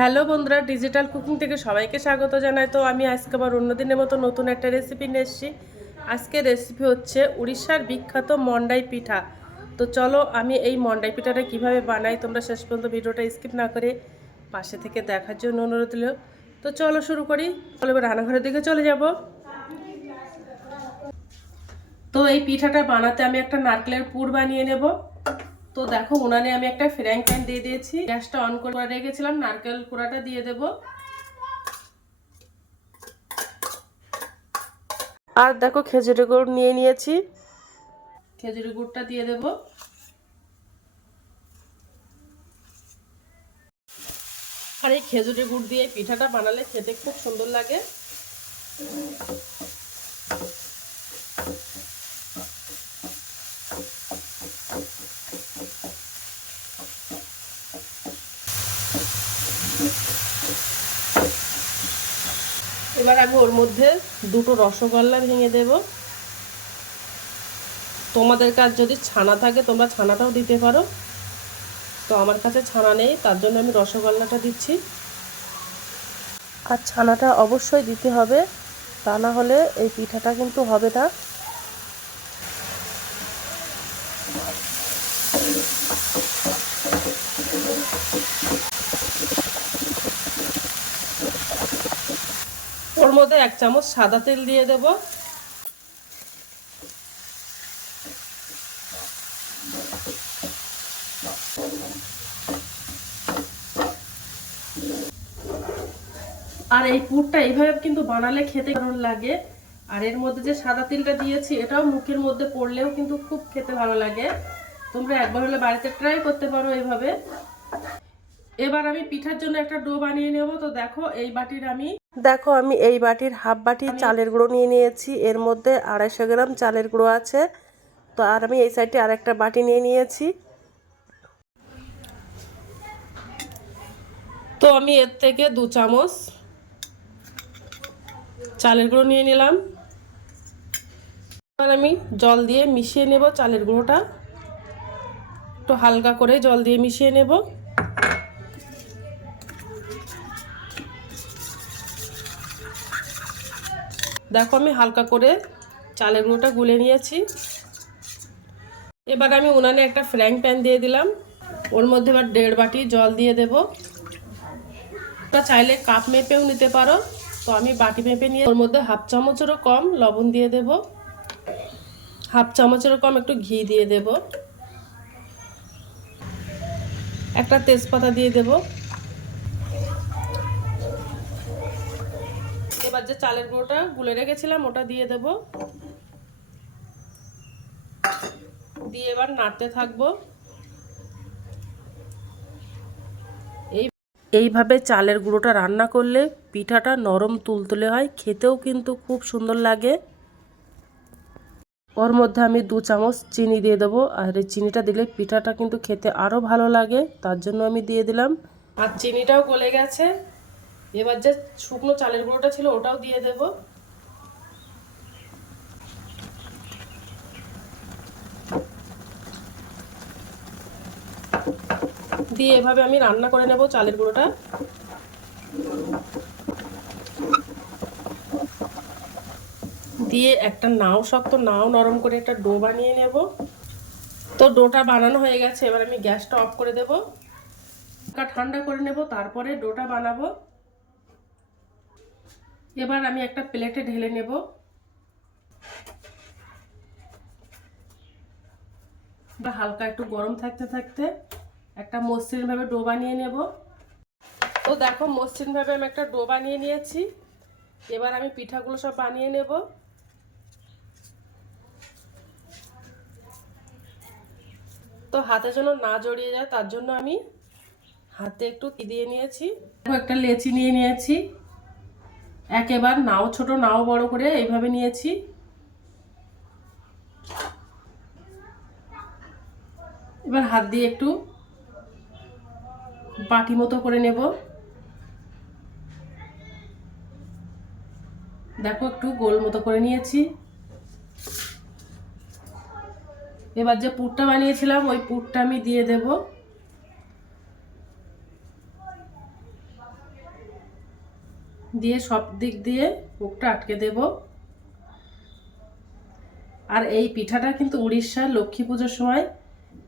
Hello বন্ধুরা, digital cooking থেকে সবাইকে স্বাগত জানাই। তো আমি আজকে আবার অন্যদিনের মতো নতুন একটা রেসিপি নিয়ে এসেছি। আজকে রেসিপি হচ্ছে উড়িষ্যার বিখ্যাত মন্ডাই পিঠা। তো চলো আমি এই মন্ডাই পিঠাটা কীভাবে বানাই, তোমরা শেষ পর্যন্ত ভিডিওটা স্কিপ না করে পাশে থেকে দেখার জন্য অনুরোধ দিল তো চলো শুরু করি। চলো রান্নাঘরের দিকে চলে যাব। তো এই পিঠাটা বানাতে আমি একটা নারকেলের পুর বানিয়ে নেব। তো দেখো, উনানে আমি একটা ফ্রাইং প্যান দিয়ে দিয়েছি। গ্যাসটা অন করে রেখেছিলাম, নারকেল কুড়াটা দিয়ে দেব। আর দেখো খেজুরি গুড় নিয়ে নিয়েছি। খেজুরি গুড়টা দিয়ে দেব। আর এই খেজুরি গুড় দিয়ে পিঠাটা বানালে খেতে খুব সুন্দর লাগে। এবার আমি ওর মধ্যে দুটো রসগোল্লা ভেঙে দেব। তোমাদের কাছে যদি ছানা থাকে, তোমরা ছানাটাও দিতে পারো। তো আমার কাছে ছানা নেই, তার জন্য আমি রসগোল্লাটা দিচ্ছি। আর ছানাটা অবশ্যই দিতে হবে, তা না হলে এই পিঠাটা কিন্তু হবে না। ওর মধ্যে এক চামচ সাদা তেল দিয়ে দেব। আর এই পুরটা এইভাবে কিন্তু বানালে খেতে ভালো লাগে। আর এর মধ্যে যে সাদা তেলটা দিয়েছি, এটাও মুখের মধ্যে পড়লেও কিন্তু খুব খেতে ভালো লাগে। তোমরা একবার হলে বাড়িতে ট্রাই করতে পারো এইভাবে। এবার আমি পিঠার জন্য একটা ডো বানিয়ে নেব। তো দেখো, এই বাটির আমি দেখো আমি এই বাটির হাফ বাটি চালের গুঁড়ো নিয়ে নিয়েছি। এর মধ্যে আড়াইশো গ্রাম চালের গুঁড়ো আছে। তো আর আমি এই সাইডে আরেকটা বাটি নিয়ে নিয়েছি। তো আমি এর থেকে দু চামচ চালের গুঁড়ো নিয়ে নিলাম। এবার আমি জল দিয়ে মিশিয়ে নেব চালের গুঁড়োটা। একটু হালকা করে জল দিয়ে মিশিয়ে নেব। দেখো, আমি হালকা করে চালের গুঁড়োটা গুলে নিয়েছি। এবার আমি উনানে একটা ফ্রাইং প্যান দিয়ে দিলাম। ওর মধ্যে এবার দেড় বাটি জল দিয়ে দেব। ওটা চাইলে কাপ মেপেও নিতে পারো। তো আমি বাটি মেপে নিয়ে ওর মধ্যে হাফ চামচেরও কম লবণ দিয়ে দেব। হাফ চামচেরও কম একটু ঘি দিয়ে দেব। একটা তেজপাতা দিয়ে দেব। এবার যে চালের গুঁড়োটা গুলে রেখেছিলাম, ওটা দিয়ে দেব। দিয়ে এবার নাড়তে থাকব। এই এইভাবে চালের গুঁড়োটা রান্না করলে পিঠাটা নরম তুলতুলে হয়, খেতেও কিন্তু খুব সুন্দর লাগে। ওর মধ্যে আমি দু চামচ চিনি দিয়ে দেবো, আর এই চিনিটা দিলে পিঠাটা কিন্তু খেতে আরও ভালো লাগে, তার জন্য আমি দিয়ে দিলাম। আর চিনিটাও গলে গেছে। এবার যে শুকনো চালের গুঁড়োটা ছিল, ওটাও দিয়ে দেব। দিয়ে এভাবে আমি রান্না করে নেব চালের গুঁড়োটা। দিয়ে একটা নাও শক্ত, নাও নরম করে একটা ডো বানিয়ে নেব। তো ডোটা বানানো হয়ে গেছে, এবার আমি গ্যাসটা অফ করে দেব। ঠান্ডা করে নেব, তারপরে ডোটা বানাবো। এবার আমি একটা প্লেটে ঢেলে নেব। বা হালকা একটু গরম থাকতে থাকতে একটা মসৃণভাবে ডো বানিয়ে নেব। তো দেখো মসৃণভাবে আমি একটা ডো বানিয়ে নিয়েছি। এবার আমি পিঠাগুলো সব বানিয়ে নেব। তো হাতে যেন না জড়িয়ে যায়, তার জন্য আমি হাতে একটু দিয়ে নিয়েছি। একটা লেচি নিয়ে নিয়েছি। একেবার নাও, ছোট নাও, বড় করে এইভাবে নিয়েছি। এবার হাত দিয়ে একটু বাটি মতো করে নেব। দেখো, একটু গোল মতো করে নিয়েছি। এবার যে পুরটা বানিয়েছিলাম, ওই পুরটা আমি দিয়ে দেবো। দিয়ে সব দিক দিয়ে মুখটা আটকে দেব। আর এই পিঠাটা কিন্তু উড়িষ্যার লক্ষ্মী পুজোর সময়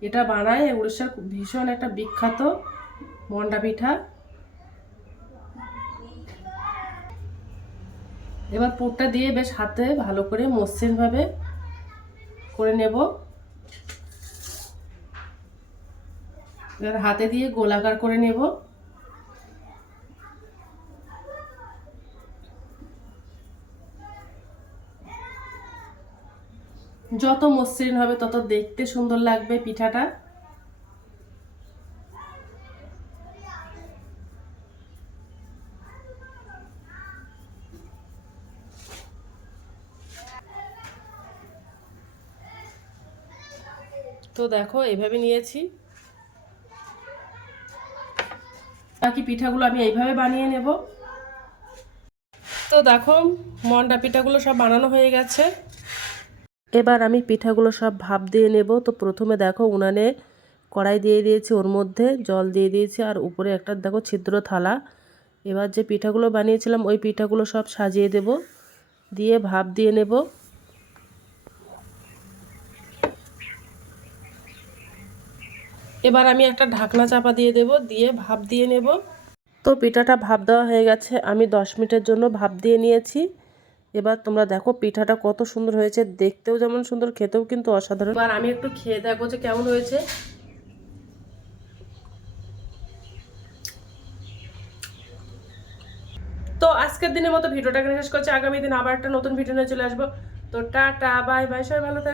এটা বানায়। উড়িষ্যার ভীষণ একটা বিখ্যাত মন্ডা পিঠা। এবার পুরটা দিয়ে বেশ হাতে ভালো করে মসৃণভাবে করে নেব। এবার হাতে দিয়ে গোলাকার করে নেব। যত মসৃণ হবে, তত দেখতে সুন্দর লাগবে পিঠাটা। তো দেখো এইভাবে নিয়েছি। বাকি পিঠাগুলো আমি এইভাবে বানিয়ে নেব। তো দেখো, মন্ডা পিঠাগুলো সব বানানো হয়ে গেছে। এবার আমি পিঠাগুলো সব ভাপ দিয়ে নেব। তো প্রথমে দেখো উনানে কড়াই দিয়ে দিয়েছি, ওর মধ্যে জল দিয়ে দিয়েছি আর উপরে একটা দেখো ছিদ্র থালা। এবার যে পিঠাগুলো বানিয়েছিলাম, ওই পিঠাগুলো সব সাজিয়ে দেব, দিয়ে ভাপ দিয়ে নেব। এবার আমি একটা ঢাকনা চাপা দিয়ে দেব, দিয়ে ভাপ দিয়ে নেব। তো পিঠাটা ভাপ দেওয়া হয়ে গেছে, আমি দশ মিনিটের জন্য ভাপ দিয়ে নিয়েছি। এবার তোমরা দেখো পিঠাটা কত সুন্দর হয়েছে। দেখতেও যেমন সুন্দর, খেতেও কিন্তু অসাধারণ। এবার আমি একটু খেয়ে দেখব যে কেমন হয়েছে। তো আজকের দিনের মতো ভিডিওটা শেষ করছি। আগামী দিন আবার একটা নতুন ভিডিও নিয়ে চলে আসব। তো টাটা, বাই বাই, সবাই ভালো